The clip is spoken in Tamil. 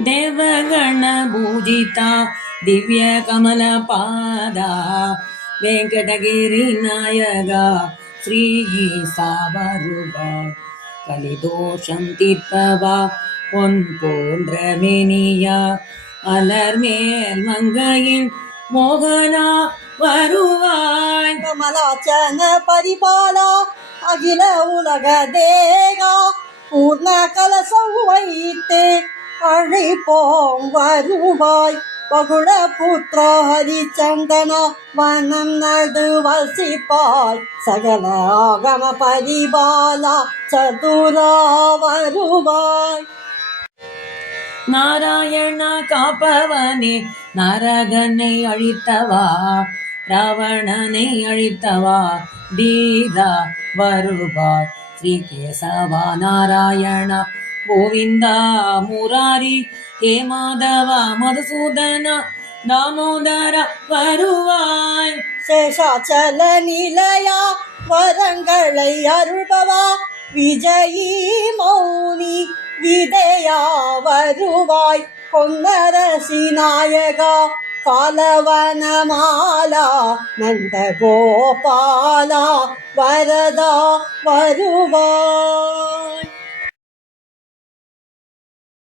देवगण पूजिता दिव्य कमल पादा वेंकटगिरि नायका श्री सावरुवा कलिदोषं तीर्ப்பவா பொன் போன்ற மேனியா அலர்மேல் மங்கையின் மோகனா வருவாய் கமலாச்சன பரிபாலா அகில உலக தேகா பூர்ண கலசம் வைத்தே அழைப்போம் வருவாய் பகுட புத்திர ஹரிச்சந்தன வனம் நடு வசிப்பாய் சகல ஆகம பரிபாலா சதுரா வருவாய் நாராயண காப்பவனே நரகனை அழித்தவா ராவணனை அழித்தவா தீரா வருவாய் ஸ்ரீ கேசவா நாராயண கோவிந்தா முராரி ஹே மாதவா மதுசூதன தாமோதர வருவாய் சேஷாச்சல நிலையா வரங்களை அருள்பவா விஜயி மௌனி விதையா வருவாய் பொன்னரசி நாயகா காலவனமாலா நந்த கோபாலா வரதா வருவாய்.